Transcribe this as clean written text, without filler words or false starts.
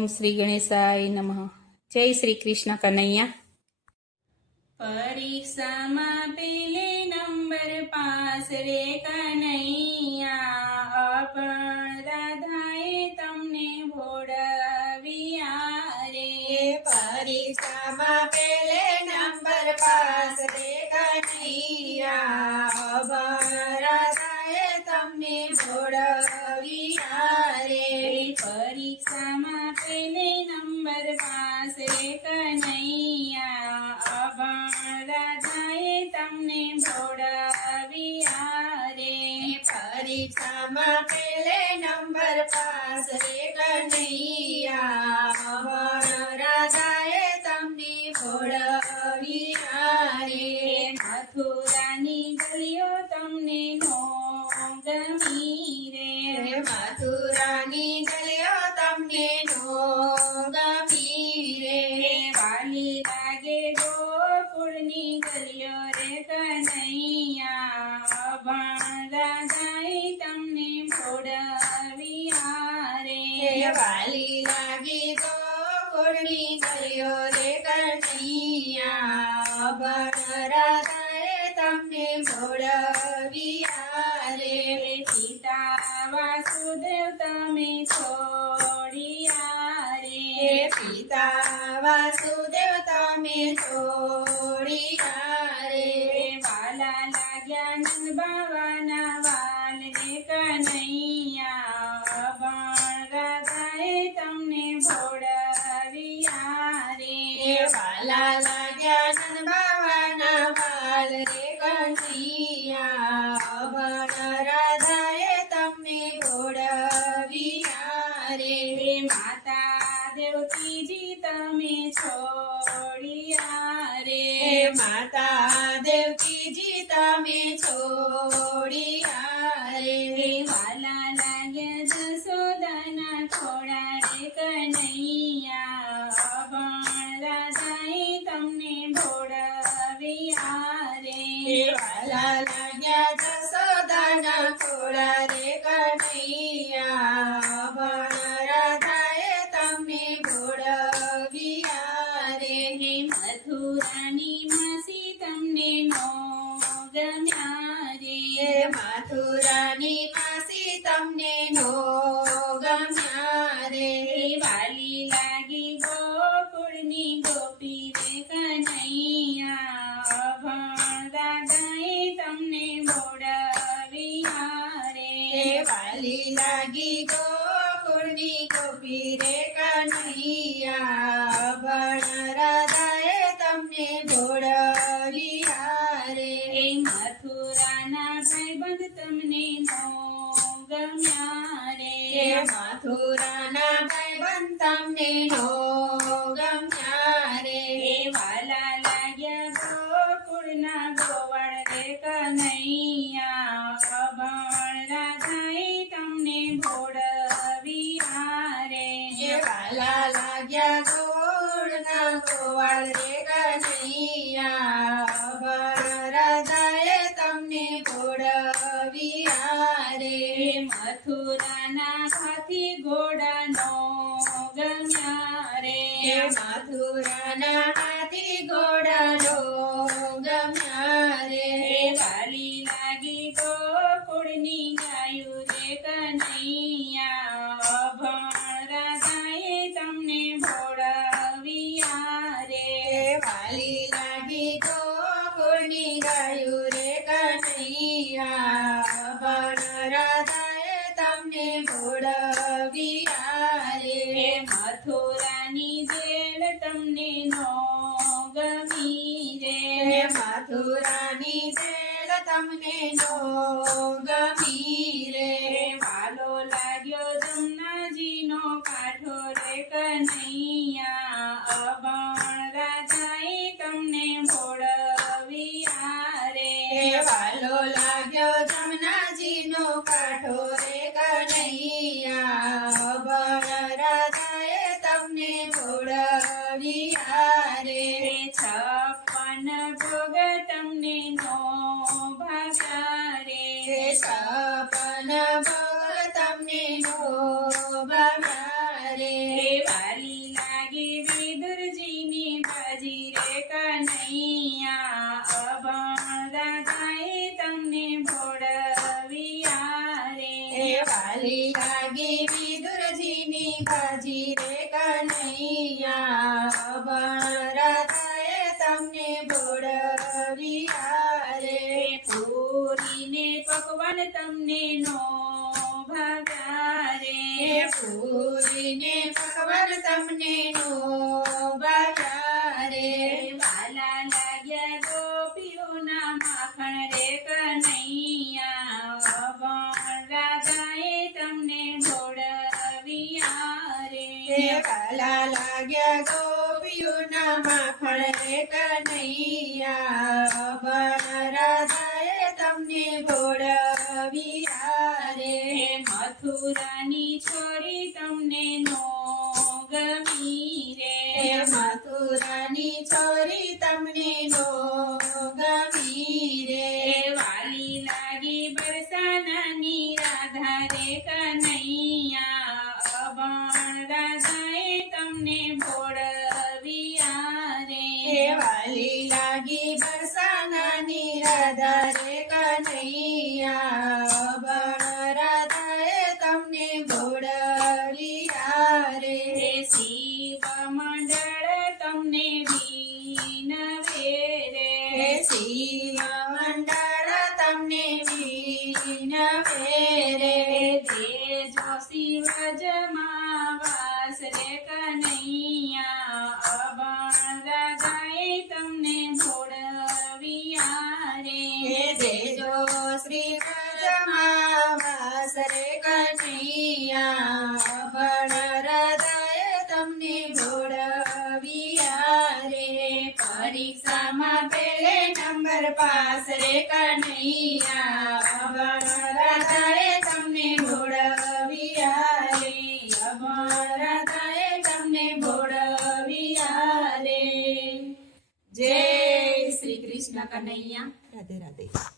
ઓમ શ્રી ગણેશાય નમઃ. જય શ્રી કૃષ્ણ કનૈયા. પરીક્ષામાં પેલે નંબર પાસ રે કનૈયા, અપણ રાધાએ તમને ભોળવ્યા રે. પરીક્ષામાં પેલે નંબર પાસ રે કનૈયા, અપણ રાધાએ તમને ભોળવ્યા રે. પરીક્ષામાં પેલે નંબર પાસ રે કનૈયા, અપણ રાધાએ તમને ભોળવ્યા રે. પરીક્ષામાં પેલે નંબર પાસ રે કનૈયા, અપણ રાધાએ તમને ભોળવ્યા રે. મથુરાની ગલીઓ તમને નો ગમી રે. મથુરાની ગલીઓ તમને નો ગમી રે. વાલી લાગે ગોકુળની ગલીઓ રે કનૈયા, અપણ રાધાએ તમને ભોળવ્યા રે. વાલી લાગી ગોકુળની ગલીઓ રે કનૈયા, અપણ રાધાએ તમને ભોળવ્યા રે. પિતા વાસુદેવ તમે છોડ્યા રે. પિતા વાસુદેવ તમે છોડ્યા રે. વાલા લાગ્યા નંદ બાવાના વાલ રે કનૈયા, અપણ રાધાએ તમને ભોળવ્યા રે. વાલા લાગ્યા નંદ બાવાના વાલ રે કનૈયા, અપણ રાધાએ તમને ભોળવ્યા રે. માતા દેવકીજી તમે છોડ્યા રે. માતા દેવકીજી તમે છોડ્યા રે. વાલા લાગ્યા જશોદાના ખોળા રે કનૈયા, અપણ રાધાએ તમને ભોળવ્યા રે. વાલા લાગ્યા જશોદાના ખોળા રે કનૈયા, અપણ રાધાએ તમને ભોળવ્યા રે. મથુરાની માસી તમને નો ગમ્યા રે. મથુરાની માસી તમને નો ગમ્યા રે. વાલી લાગી ગોકુળની ગોપી રે કનૈયા, અપણ રાધાએ તમને ભોળવ્યા રે. વાલી લાગી ગોકુળની ગોપી રે કનૈયા, અપણ રાધાએ તમને ભોળવ્યા રે. મથુરાના ભાઈબંધ તમને નો ગમ્યા રે. મથુરાના ભાઈબંધ તમને નો ગમ્યા રે. વાલા લાગ્યા ગોકુળના ગોવાળ રે કનૈયા, અપણ રાધાએ તમને ભોળવ્યા રે. વાલા લાગ્યા ગોળના ગોવાળ રે કનૈયા, અપણ રાધાએ તમને ભોળવ્યા રે. મથુરાના હાથી ઘોડા નો ગમ્યા રે. મથુરાના હાથી ઘોડા નો ગમ્યા રે. વાલી લાગી ગોકુળની ગાયું રે કનૈયા, અપણ રાધાએ તમને ભોળવ્યા રે. વાલી લાગી ગોકુળની ગાયું રે કનૈયા, અપણ રાધાએ તમને ભોળવ્યા રે. મથુરાની જેલ તમને નો ગમી રે. મથુરાની જેલ તમને નો ગમી રે. વાલો લાગ્યો જમનાજીનો કાંઠો રે કનૈયા, અપણ રાધાએ તમને ભોળવ્યા રે. વાલો લાગ્યો જમનાજીનો કાંઠો રે કનૈયા, અપણ રાધાએ તમને ભોળવ્યા રે. 56 ભોગ તમને નો ભાગ્યા રે. 56 ભોગ તમને નો ભાવ્યા રે. વાલી લાગ્યા ગોપીઓના માખણ રે કનૈયા અભણ રાધાએ તમને ભોળવ્યા રે વાલા લાગ્યા ગોપીઓના માખણ રે કનૈયા અભણ રાધાએ તમને ભોળવ્યા રે મથુરાની છોરી તમને નો ગમી રે મથુરાની છોરી તમને નો ગમી રે વાલી લાગી બરસાનાની રાધા રે કનૈયા અભણ રાધાએ તમને ભોળવ્યા રે વાલી લાગી બરસાનાની રાધા રે કનૈયા અભણ રાધાએ તમને ભોળવ્યા રે શિવ મંડળ તમને વિનવે રે શિવ મંડળ તમને વિનવે રે દેજો શિવ જમાવાસ રે કનૈયા અભણ રાધાએ તમને ભોળવ્યા રે દેજો શ્રી જમાવાસ રે કનૈયા અભણ રાધાએ તમને ભોળવ્યા રે પરીક્ષામાં પેલે નંબર પાસ રે કનૈયા અભણ રાધાએ તમને ભોળવ્યા રે અભણ રાધાએ તમને ભોળવ્યા રે જય શ્રી કૃષ્ણ કનૈયા રાધે રાધે.